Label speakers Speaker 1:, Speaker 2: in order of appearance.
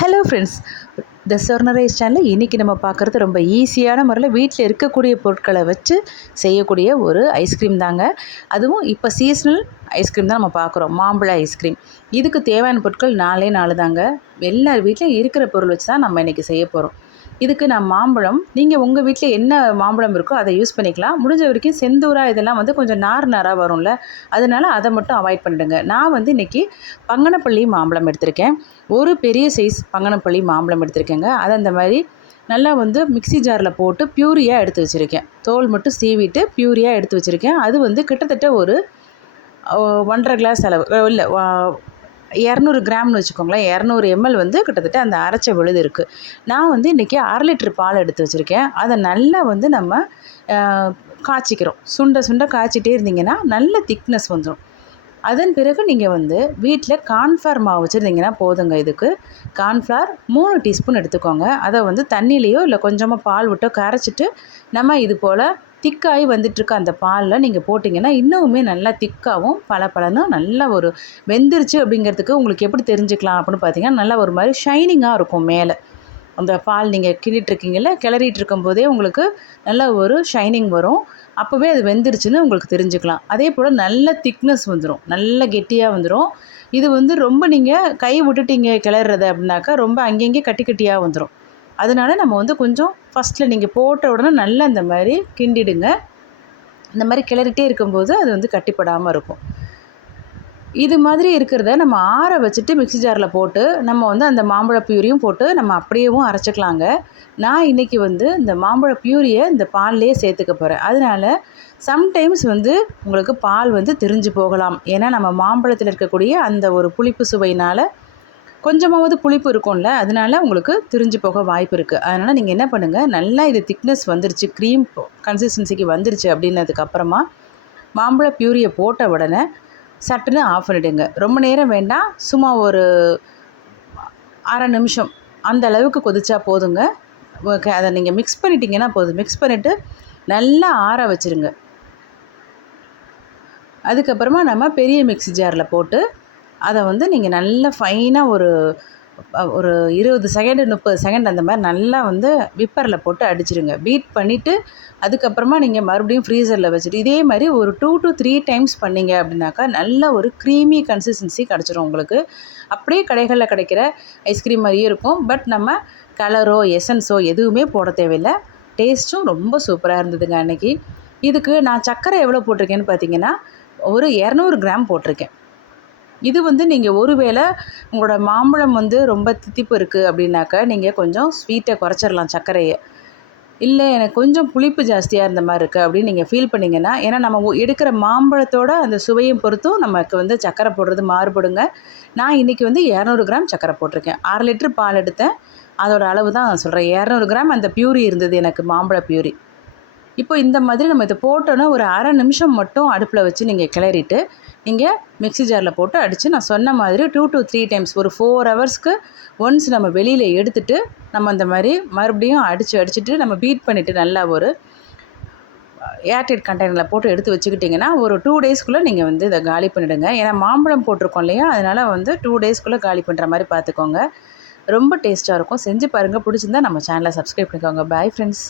Speaker 1: Hello friends the சொர்ணரைஸ் சேனலில் இன்றைக்கி நம்ம பார்க்குறது ரொம்ப ஈஸியான முறையில் வீட்டில் இருக்கக்கூடிய பொருட்களை வச்சு செய்யக்கூடிய ஒரு ஐஸ்கிரீம் தாங்க. அதுவும் இப்போ சீசனல் ஐஸ்கிரீம் தான் நம்ம பார்க்குறோம். மாம்பழ ஐஸ்கிரீம் இதுக்கு தேவையான பொருட்கள் நாலே நாலு தாங்க. எல்லார் வீட்லையும் இருக்கிற பொருள் வச்சு தான் நம்ம இன்றைக்கி செய்ய போகிறோம் இதுக்கு நான் மாம்பழம். நீங்கள் உங்கள் வீட்டில் என்ன மாம்பழம் இருக்கோ அதை யூஸ் பண்ணிக்கலாம். முடிஞ்ச வரைக்கும் செந்தூரா இதெல்லாம் வந்து கொஞ்சம் நார் நாராக வரும்ல அதனால் அதை மட்டும் அவாய்ட் பண்ணிடுங்க. நான் வந்து இன்றைக்கி பங்கனப்பள்ளி மாம்பழம் எடுத்திருக்கேன். ஒரு பெரிய சைஸ் பங்கனப்பள்ளி மாம்பழம் எடுத்திருக்கேங்க. அதை அந்த மாதிரி நல்லா வந்து மிக்சி ஜாரில் போட்டு ப்யூரியாக எடுத்து வச்சுருக்கேன். தோல் மட்டும் சீவிட்டு ப்யூரியாக எடுத்து வச்சுருக்கேன். அது வந்து கிட்டத்தட்ட ஒரு ஒன்றரை கிளாஸ் அளவு இல்லை இரநூறு கிராம்னு வச்சுக்கோங்களேன் இரநூறு எம்எல் வந்து கிட்டத்தட்ட அந்த அரைச்ச விழுது இருக்குது நான் வந்து இன்றைக்கி அரை லிட்ரு பால் எடுத்து வச்சுருக்கேன். அதை நல்லா வந்து நம்ம காய்ச்சிக்கிறோம். சுண்ட சுண்ட காய்ச்சிட்டே இருந்தீங்கன்னா நல்ல திக்னஸ் வந்துடும் அதன் பிறகு நீங்கள் வந்து வீட்டில் கான்ஃப்ளார் மாவு வச்சுருந்தீங்கன்னா போதுங்க இதுக்கு. கார்ன்ஃப்ளவர் மூணு டீஸ்பூன் எடுத்துக்கோங்க. அதை வந்து தண்ணியிலையோ இல்லை கொஞ்சமாக பால் விட்டோ கரைச்சிட்டு நம்ம இது போல் திக்காகி வந்துட்டுருக்க அந்த பாலில் நீங்கள் போட்டிங்கன்னா இன்னுமே நல்லா திக்காகவும் பல பலனும் நல்லா ஒரு வெந்துருச்சு அப்படிங்கிறதுக்கு உங்களுக்கு எப்படி தெரிஞ்சுக்கலாம் அப்படின்னு பார்த்தீங்கன்னா நல்லா ஒரு மாதிரி ஷைனிங்காக இருக்கும் மேலே. அந்த பால் நீங்கள் கிண்டிகிட்ருக்கீங்கள கிளறிட்டு இருக்கும்போதே உங்களுக்கு நல்ல ஒரு ஷைனிங் வரும். அப்போவே அது வெந்துருச்சுன்னு உங்களுக்கு தெரிஞ்சுக்கலாம். அதே போல் நல்ல திக்னஸ் வந்துடும் நல்ல கெட்டியாக வந்துடும் இது வந்து ரொம்ப நீங்கள் கை விட்டுட்டீங்க கிளறுறது அப்படின்னாக்கா ரொம்ப அங்கங்கே கட்டி கட்டியாக வந்துடும் அதனால நம்ம வந்து கொஞ்சம் ஃபஸ்ட்டில் நீங்கள் போட்ட உடனே நல்லா இந்த மாதிரி கிண்டிடுங்க. இந்த மாதிரி கிளறிட்டே இருக்கும்போது அது வந்து கட்டிப்படாமல் இருக்கும். இது மாதிரி இருக்கிறத நம்ம ஆற வச்சுட்டு மிக்சி ஜாரில் போட்டு நம்ம வந்து அந்த மாம்பழ பியூரியும் போட்டு நம்ம அப்படியேவும் அரைச்சிக்கலாங்க. நான் இன்றைக்கி வந்து இந்த மாம்பழ பியூரியை இந்த பால்லையே சேர்த்துக்க போகிறேன் அதனால் சம்டைம்ஸ் வந்து உங்களுக்கு பால் வந்து திரிஞ்சு போகலாம். ஏன்னா நம்ம மாம்பழத்தில் இருக்கக்கூடிய அந்த ஒரு புளிப்பு சுவையினால் கொஞ்சமாவது புளிப்பு இருக்கும்ல அதனால உங்களுக்கு திரிஞ்சு போக வாய்ப்பு இருக்குது அதனால் நீங்கள் என்ன பண்ணுங்கள் நல்லா இது திக்னஸ் வந்துருச்சு க்ரீம் கன்சிஸ்டன்சிக்கு வந்துருச்சு அப்படின்னதுக்கப்புறமா மாம்பழ பியூரியை போட்ட உடனே சட்டுன்னு ஆஃப் பண்ணிவிடுங்க ரொம்ப நேரம் வேண்டாம் சும்மா ஒரு அரை நிமிஷம் அந்த அளவுக்கு கொதிச்சா போதுங்க. அதை நீங்கள் மிக்ஸ் பண்ணிட்டீங்கன்னா போதும். மிக்ஸ் பண்ணிவிட்டு நல்லா ஆற வச்சுருங்க. அதுக்கப்புறமா நம்ம பெரிய மிக்ஸி ஜாரில் போட்டு அதை வந்து நீங்கள் நல்லா ஃபைனாக ஒரு ஒரு இருபது செகண்டு முப்பது செகண்ட் அந்த மாதிரி நல்லா வந்து விப்பரில் போட்டு அடிச்சிருங்க. பீட் பண்ணிவிட்டு அதுக்கப்புறமா நீங்கள் மறுபடியும் ஃப்ரீசரில் வச்சுட்டு இதே மாதிரி ஒரு டூ டு த்ரீ டைம்ஸ் பண்ணிங்க அப்படின்னாக்கா நல்ல ஒரு க்ரீமி கன்சிஸ்டன்சி கிடச்சிரும் உங்களுக்கு. அப்படியே கடைகளில் கிடைக்கிற ஐஸ்கிரீம் மாதிரியே இருக்கும். பட் நம்ம கலரோ எசன்ஸோ எதுவுமே போட தேவையில்லை. டேஸ்ட்டும் ரொம்ப சூப்பராக இருந்ததுங்க அன்றைக்கி இதுக்கு நான் சர்க்கரை எவ்வளோ போட்டிருக்கேன்னு பார்த்தீங்கன்னா ஒரு இரநூறு கிராம் போட்டிருக்கேன். இது வந்து நீங்கள் ஒருவேளை உங்களோட மாம்பழம் வந்து ரொம்ப தித்திப்பு இருக்குது அப்படின்னாக்கா நீங்கள் கொஞ்சம் ஸ்வீட்டை குறைச்சிடலாம் சர்க்கரையை. இல்லை எனக்கு கொஞ்சம் புளிப்பு ஜாஸ்தியாக இருந்த மாதிரி இருக்குது அப்படின்னு நீங்கள் ஃபீல் பண்ணிங்கன்னா ஏன்னா நம்ம எடுக்கிற மாம்பழத்தோட அந்த சுவையும் பொறுத்தும் நமக்கு வந்து சக்கரை போடுறது மாறுபடுங்க. நான் இன்றைக்கி வந்து இரநூறு கிராம் சக்கரை போட்டிருக்கேன். அரை லிட்ரு பால் எடுத்தேன். அதோட அளவு தான் சொல்கிறேன் இரநூறு கிராம் அந்த பியூரி இருந்தது எனக்கு மாம்பழ பியூரி. இப்போ இந்த மாதிரி நம்ம இதை போட்டோன்னா ஒரு அரை நிமிஷம் மட்டும் அடுப்பில் வச்சு நீங்கள் கிளறிட்டு நீங்கள் மிக்ஸி ஜாரில் போட்டு அடித்து நான் சொன்ன மாதிரி டூ டு த்ரீ டைம்ஸ் ஒரு ஃபோர் ஹவர்ஸ்க்கு ஒன்ஸ் நம்ம வெளியில் எடுத்துட்டு நம்ம அந்த மாதிரி மறுபடியும் அடித்து அடிச்சுட்டு நம்ம பீட் பண்ணிவிட்டு நல்லா ஒரு ஏர்டைட் கண்டெய்னரில் போட்டு எடுத்து வச்சுக்கிட்டிங்கன்னா ஒரு டூ டேஸ்க்குள்ளே நீங்கள் வந்து இதை காலி பண்ணிவிடுங்க ஏன்னா மாம்பழம் போட்டிருக்கோம் இல்லையா? அதனால் வந்து டூ டேஸ்க்குள்ளே காலி பண்ணுற மாதிரி பார்த்துக்கோங்க. ரொம்ப டேஸ்ட்டாக இருக்கும். செஞ்சு பாருங்கள் பிடிச்சிருந்தா நம்ம சேனலை சப்ஸ்கிரைப் பண்ணிக்கோங்க. Bye friends